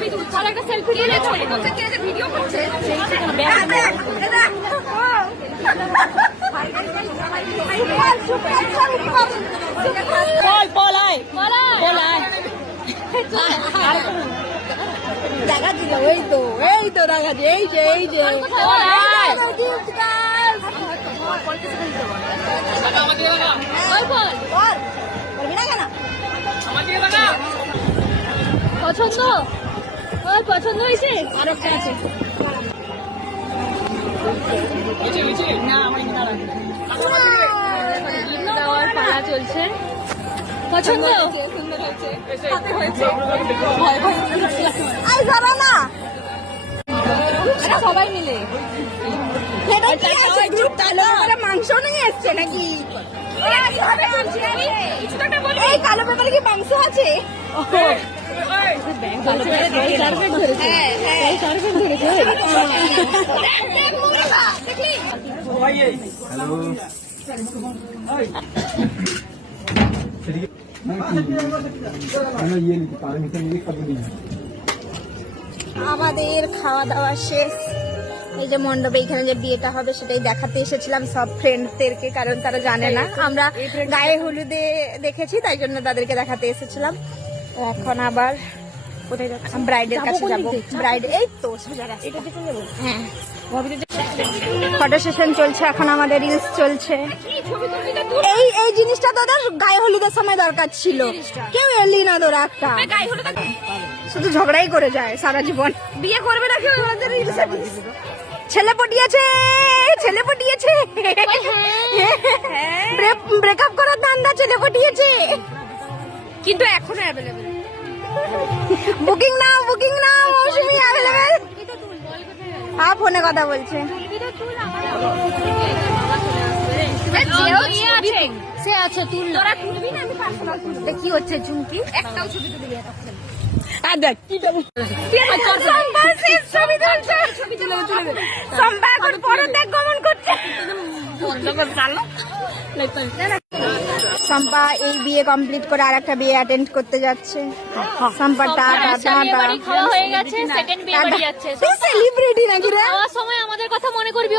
ছবি তুলছে আর একটা সেলফি নিয়ে ছবি তুলছে, কে যে ভিডিও করছে দেখা দিল। এই তো দেখা যায়, এই যে পছন্দ পছন্দ হয়েছে। আর একটা আছে দেওয়ার পালা চলছে। পছন্দ সবাই মিলে মাংস নিয়ে এসছে নাকি? এই কালো পেপারে কি মাংস আছে? আমাদের খাওয়া দাওয়া শেষ। এই যে মণ্ডপে এখানে যে বিয়েটা হবে সেটাই দেখাতে এসেছিলাম সব ফ্রেন্ডদেরকে, কারণ তারা জানে না। আমরা গায়ে হলুদে দেখেছি, তাই জন্য তাদেরকে দেখাতে এসেছিলাম। এখন আবার কোথায় যাচ্ছি? ব্রাইডের কাছে যাবো। ব্রাইড এই তো হ্যাঁ, ফটো সেশন চলছে এখন, আমাদের রিলস চলছে। এই জিনিসটা তোদের গায়ে হলুদের সময় দরকার ছিল, কেউ এলি না তোরা। একটা শুধু ঝগড়াই করে যায় সারা জীবন। বিয়ে করবে না কেউ, ছেলে পটিয়েছে ব্রেকআপ করার ধান্দা, ছেলে পটিয়েছে কিন্তু এখনো অ্যাভেলেবেল। বুকিং নাও মৌসুমি অ্যাভেলেবেল। হ্যাঁ, ফোনে কথা বলছে। সে আছে তুল, তোরা তুলবি না? আমি পার্সোনাল তুলতে কি হচ্ছে চুমকি? একটাও ছবি তুলবি না। দেখ কি সম্পা এই বিয়ে কমপ্লিট করে আর একটা বিয়ে অ্যাটেন্ড করতে যাচ্ছে। সম্পা হয়ে গেছে, সেকেন্ড বিয়ে বাড়ি যাচ্ছে। সেলিব্রিটি নাকি রে? সময় আমাদের কথা মনে করবি।